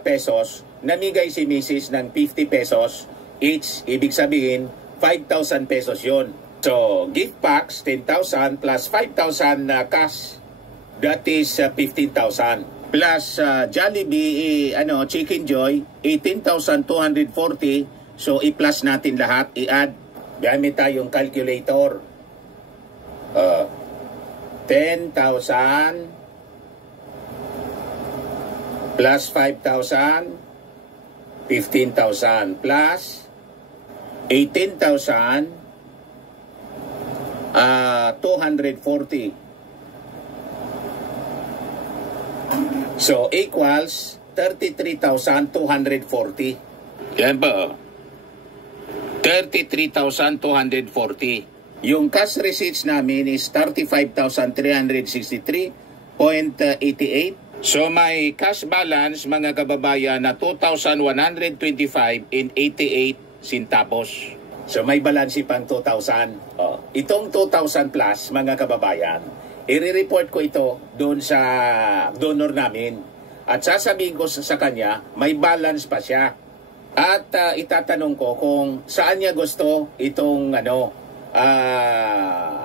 pesos, namigay si Mrs. ng 50 pesos each. Ibig sabihin, 5,000 pesos yon. So, gift packs, 10,000 plus 5,000 cash. That is 15,000. Plus Jollibee, Chicken Joy, 18,240. So, i-plus natin lahat, i-add. Gamit tayong calculator. 10,000 plus 5,000, 15,000 plus 18,240. So, equals 33,240. Yan ba? 33,240. Yung cash receipts namin is 35,363.88. So may cash balance mga kababayan na 2,125.88 centavos. So may balance pang 2,000. Itong 2,000 plus mga kababayan, i-report ko ito doon sa donor namin. At sasabihin ko sa kanya, may balance pa siya. At itatanong ko kung saan niya gusto itong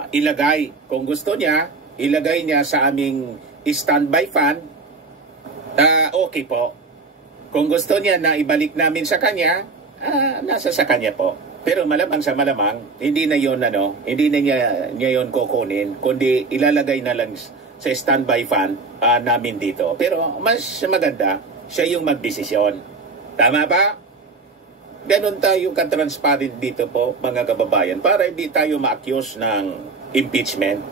ilagay. Kung gusto niya, ilagay niya sa aming standby fund, okay po. Kung gusto niya na ibalik namin sa kanya, nasa sa kanya po. Pero malamang sa malamang, hindi na yon hindi na niya yon kukunin, kundi ilalagay na lang sa standby fund namin dito. Pero mas maganda, siya yung magdesisyon. Tama ba? Ganon tayo ka-transparent dito po, mga kababayan, para hindi tayo ma-accuse ng impeachment.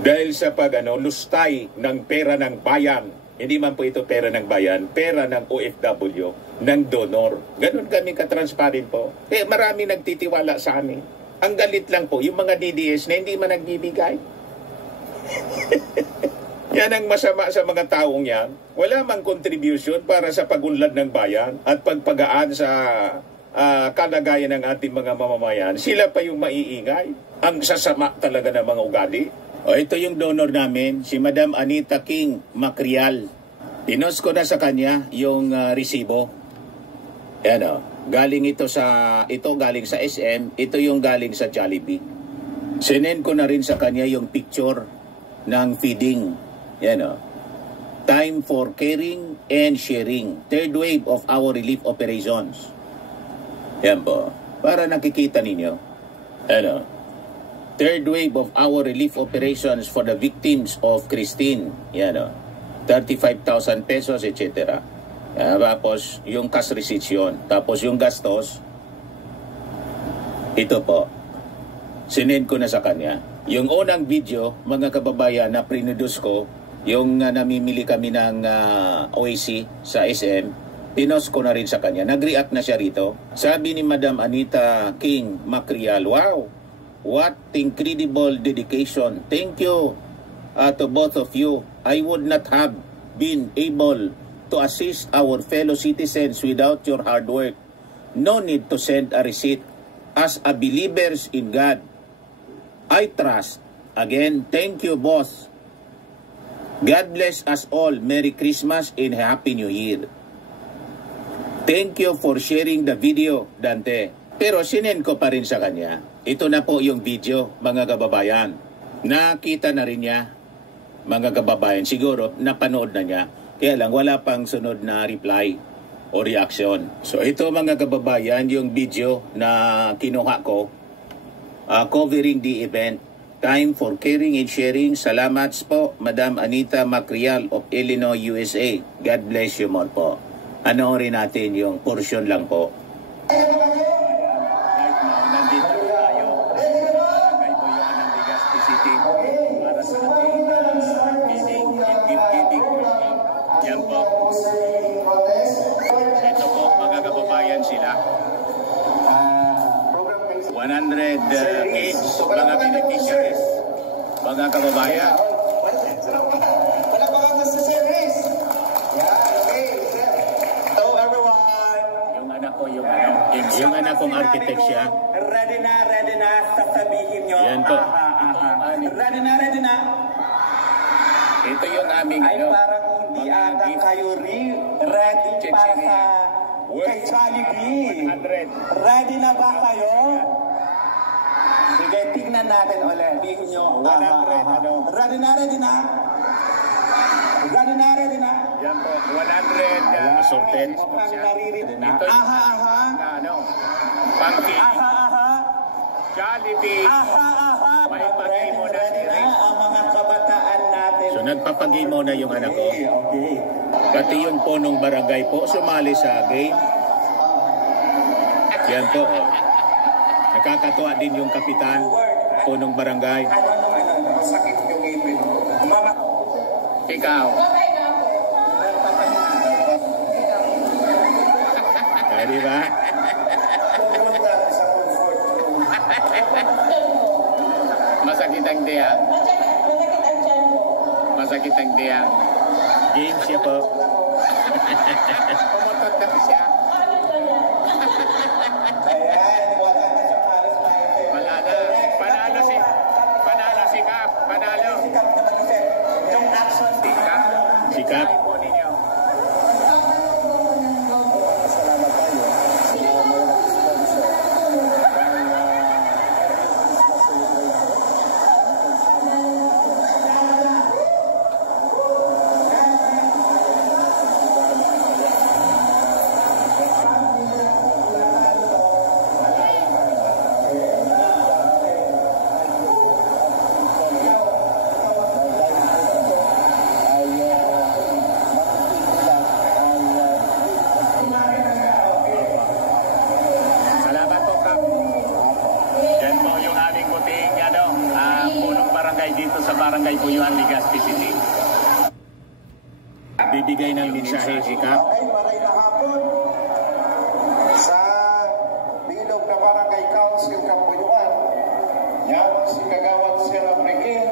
Dahil sa lustay ng pera ng bayan. Hindi man po ito pera ng bayan, pera ng OFW, ng donor. Ganon kami ka-transparent po. Marami nagtitiwala sa amin. Ang galit lang po, yung mga DDS na hindi man nagbibigay. Yan ang masama sa mga taong yan. Wala mang contribution para sa pagunlad ng bayan at pagpagaan sa kalagayan ng ating mga mamamayan. Sila pa yung maiingay. Ang sasama talaga ng mga ugali. Ito yung donor namin, si Madam Anita King Macrial. Pinost ko na sa kanya yung resibo. Yan galing galing sa SM, ito yung galing sa Jollibee. Sinend ko na rin sa kanya yung picture ng feeding. Yan time for caring and sharing. Third wave of our relief operations. Yan po. Para nakikita ninyo. Third wave of our relief operations for the victims of Christine. Yan 35,000 pesos, etc. Tapos yung cash receipts yun. Tapos yung gastos, ito po. Sinend ko na sa kanya. Yung unang video, mga kababayan, na prinuduce ko, yung namimili kami ng OAC sa SM, pinost ko na rin sa kanya. Nag-react na siya rito. Sabi ni Madam Anita King Macrial, wow, what incredible dedication. Thank you to both of you. I would not have been able to assist our fellow citizens without your hard work. No need to send a receipt. As a believers in God, I trust. Again, thank you both. God bless us all. Merry Christmas and Happy New Year. Thank you for sharing the video, Dante. Pero sinend ko pa rin sa kanya. Ito na po yung video, mga kababayan. Nakita na rin niya, mga kababayan. Siguro, napanood na niya. Kaya lang, wala pang sunod na reply o reaction. So ito, mga kababayan, yung video na kinuha ko covering the event. Time for caring and sharing. Salamat po, Madam Anita Macrial of Illinois, USA. God bless you more po. Anoorin natin yung portion lang po. Right now, nandito tayo. Barangay Boyoan ng Legazpi City para sa ating meeting and gift-giving program. Yan po. Ito po, mga kababayan sila. 100 kids, mga beneficiaries, mga kababayan. Yung anak ko, yung anak kong architect siya. Ready na, sasabihin nyo. Yan po. Ready na. Ito yung aming Ay parang hindi ata kayo ready para sa kay Jollibee. 100. Ready na ba kayo? Sige, tignan natin ulit. Sabihin nyo. 100. Ready na. Ready na. Yan po, 100 assorted. Mukhang naririnig na. Ito Aha. ano, pangki. Aha. Jollibee. Aha. May pag-imo na si Rick. Ang mga kabataan natin. So nagpapag-imo na yung anak ko. Okay. Pati yung punong barangay po sumali sa game. Yan po. Oh. Nakakatuwa din yung kapitan, punong barangay. Masakit yung ngipin. Mama. Ikaw. Di ba? Masakit ang diyan. Masakit ang diyan. Game siya po. Pumutot na siya. Panalo si Kap. Panalo. Si Kap. Barangay Boyoan, Legazpi City. Bibigay ng mensahe si Kap. Maray na hapon sa bilog na Barangay Council Kampuyuan. Yaman si Kagawad Sierra Brigade,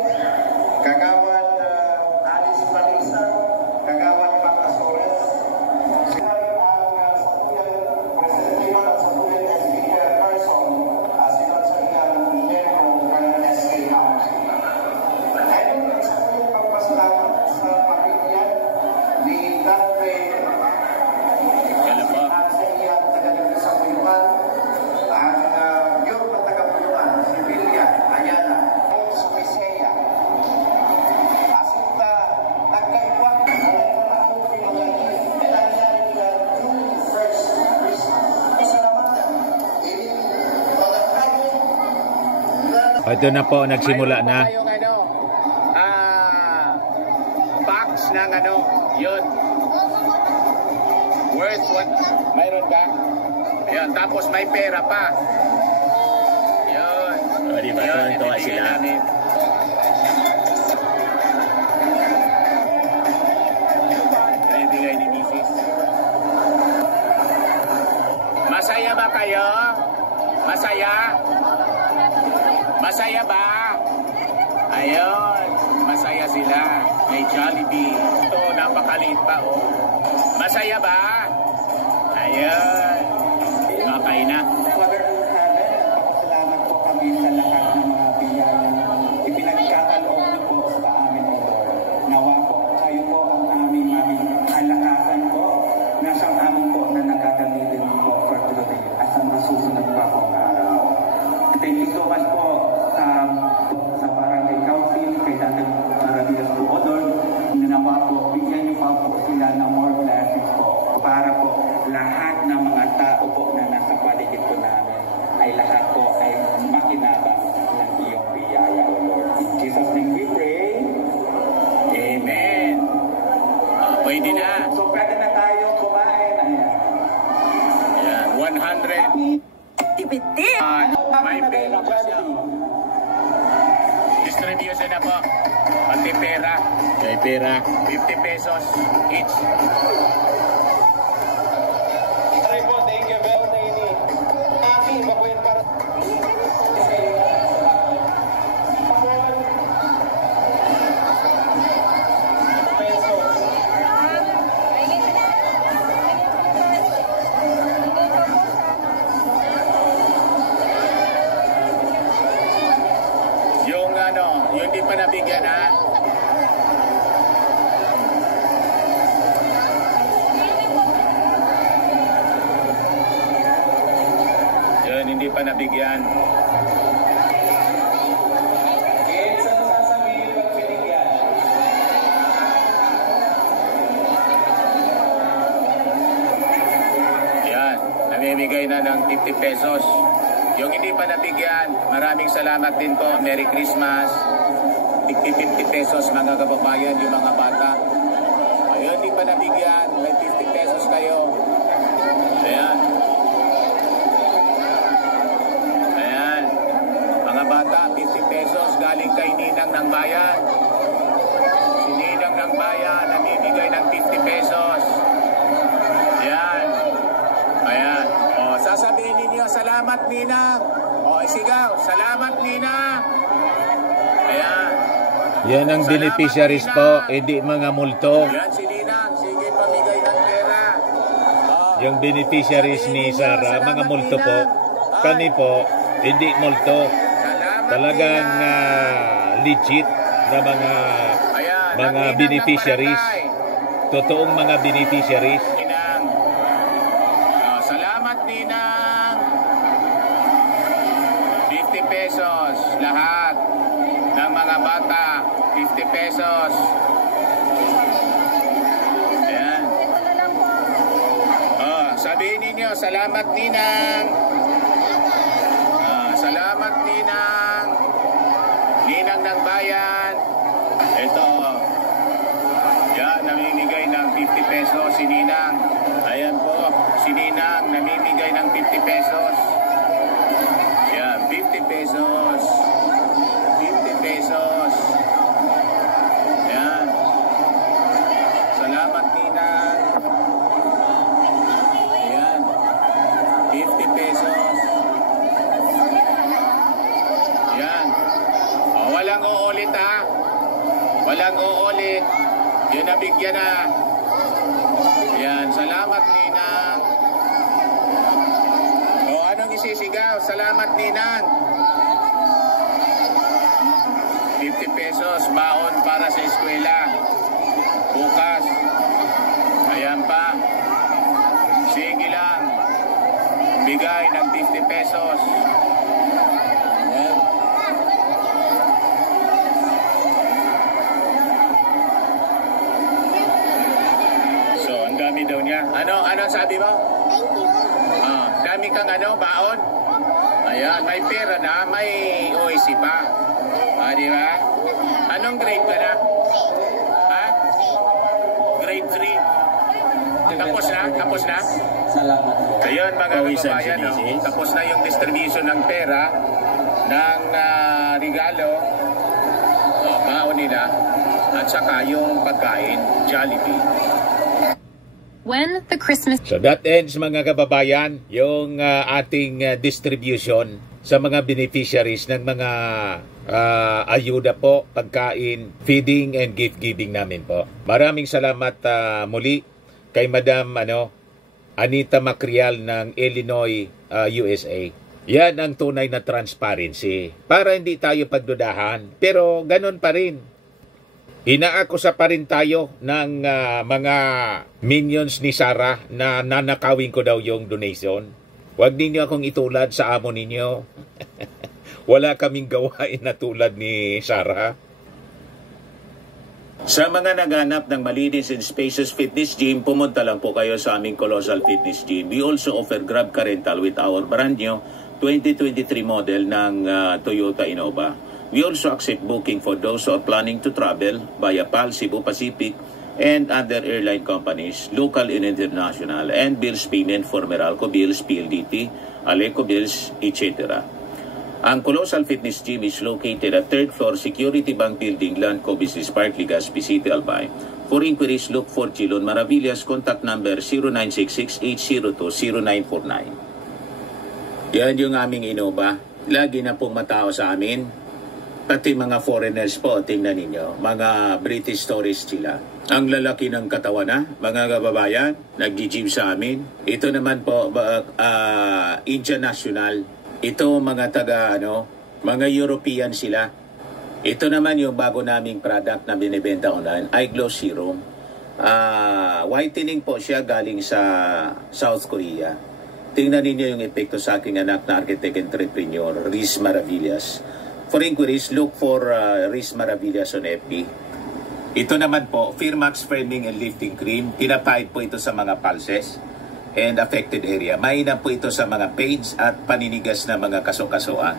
Kagawad Alice Malisa, Kagawad Pacasores. Sila ang satuyan presentiban at satuyan speaker person sila sa ilang membro ng SK Council. Ayun, isa ko yung pagpasalamat sa pamilya ni Dante at sa iyang taga-dito sa Puyuan, ang Mayor na taga-Puyuan, si Villan Ayala, o Sumiseya. Asinta, nagkaiwan ang mga nangyari June 1st Christmas. Pasalamatan, mga kami na Ito na po, nagsimula na. Box ng yun. Worth what? Mayroon ka? Ayun, tapos may pera pa. Yun. O, diba? Tuwan-tuwa sila. Ibigay ni Mrs. Masaya ba kayo? Masaya? Masaya ba? Ayun. Masaya sila. May Jollibee. Ito, napakaliit pa, oh. Masaya ba? Ayun. Okay na. Father in Heaven, nagpapasalamat po kami sa lahat ng mga biyayang ipinagkakaloob niyo po sa amin, O Lord. Nawa po, kayo po ang aming kalakasan po na siyang amin po na nagagamitin po for today at sa mga susunod pa po araw. Thank you so much po sa Barangay Council, kay Dr. Maravillas po, O Lord, na nawa po, bigyan niyo pa po sila ng more blessings po para po lahat ng mga tao po na nasa paligid po Ready na. So pwede na tayo kumain. Ayan, 100. Activity. May pera pa siya. Distribution na po. Pati pera. May pera. 50 pesos each. Thank you very much. Yung di pa nabigyan, ha? Yun, hindi pa nabigyan. Yan, namimigay na ng 50 pesos. Yung hindi pa nabigyan, maraming salamat din po. Merry Christmas. 50 pesos mga kababayan, yung mga bata. Ayun, hindi pa nabigyan. May 50 pesos kayo. Ayan. Ayan. Mga bata, 50 pesos galing kay Ninang ng Bayan. Si Ninang ng Bayan, namimigay ng 50 pesos. Ayan. Ayan. O, sasabihin ninyo, salamat Ninang. O, isigaw, salamat Ninang. Ayan. Yan ang beneficiaries po, hindi mga multo. Yan si Ninang, sige pamigay ng pera. Yung beneficiaries ni Sarah, mga multo po. Kani po, hindi multo. Talagang legit na mga beneficiaries. Totoong mga beneficiaries. Ninang. Salamat Ninang. 50 pesos lahat ng mga bata. 50 pesos. Ayan. Sabihin ninyo, salamat Ninang. Salamat Ninang. Ninang ng Bayan. Ito. Yan, namimigay ng 50 pesos si Ninang. Ayan po, si Ninang namimigay ng 50 pesos. Yan, 50 pesos. 50 pesos. Yan. Salamat Ninang. Ayan. 50 pesos. Yan. Walang uulit ha. Walang uulit. Yun nabigyan na. Yan. Salamat Ninang. Anong isisigaw? Salamat Ninang. 50 pesos baon para sa eskwela. Bukas. Ayan pa. Sige lang. Bigay ng 50 pesos. Ayan. So, ang dami daw niya. Ano sabi mo? Thank you. Dami kang baon? Ayan, may pera na, may OIC pa. Di ba? Anong grade ka na? Ha? Grade 3. Tapos na? Tapos na? Salamat po. Ayun mga kababayan, tapos na yung distribution ng pera, ng regalo, baon nila, at saka yung pagkain, Jollibee. When the Christmas So that ends mga kababayan, yung ating distribution sa mga beneficiaries ng mga ayuda po, pagkain, feeding and gift giving namin po. Maraming salamat muli kay Madam Anita Macrial ng Illinois, USA. Yan ang tunay na transparency para hindi tayo pagdudahan, pero ganun pa rin. Inaakusa pa rin tayo ng mga minions ni Sarah na nanakawin ko daw yung donation. Huwag ninyo akong itulad sa amo ninyo. Wala kaming gawain na tulad ni Sarah. Sa mga naghanap ng malinis and spacious fitness gym, pumunta lang po kayo sa aming Colossal Fitness Gym. We also offer Grab Car Rental with our brand new 2023 model ng Toyota Innova. We also accept booking for those who are planning to travel via PAL, Cebu Pacific, and other airline companies, local and international, and bills payment for Meralco Bills, PLDT, Aleco Bills, etc. Ang Colossal Fitness Gym is located at 3rd floor Security Bank Building, Landco Business Park, Legazpi City, Albay. For inquiries, look for Chilon Maravillas. Contact number 0966-802-0949. Yan yung aming Innova. Lagi na pong matao sa amin. Pati mga foreigners po, tingnan ninyo. Mga British tourists sila. Ang lalaki ng katawan na, mga kababayan, nag-gym sa amin. Ito naman po, Indian National. Ito mga mga European sila. Ito naman yung bago naming product na binibenta online, iGlow Serum. Whitening po siya galing sa South Korea. Tingnan ninyo yung epekto sa aking anak na architect entrepreneur, Riz Maravillas. For inquiries, look for Riz Maravillas on FB. Ito naman po, Firmax Firming and Lifting Cream. Pinapahid po ito sa mga pulses and affected area. Mainam po ito sa mga pains at paninigas na mga kaso-kasuan.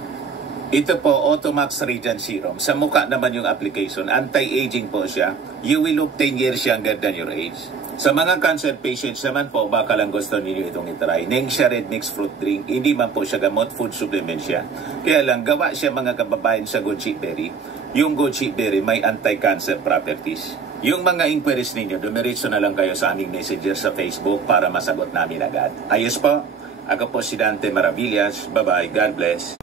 Ito po, Automax Radiant Serum. Sa mukha naman yung application. Anti-aging po siya. You will look 10 years younger than your age. Sa mga cancer patients naman po, baka lang gusto ninyo itong itry. Nengxia Red Mix Fruit Drink. Hindi man po siya gamot, food supplement siya. Kaya lang, gawa siya mga kababayan sa goji berry. Yung goji berry may anti-cancer properties. Yung mga inquiries ninyo, dumiritso na lang kayo sa aming messenger sa Facebook para masagot namin agad. Ayos po, ako po si Dante Maravillas. Bye-bye. God bless.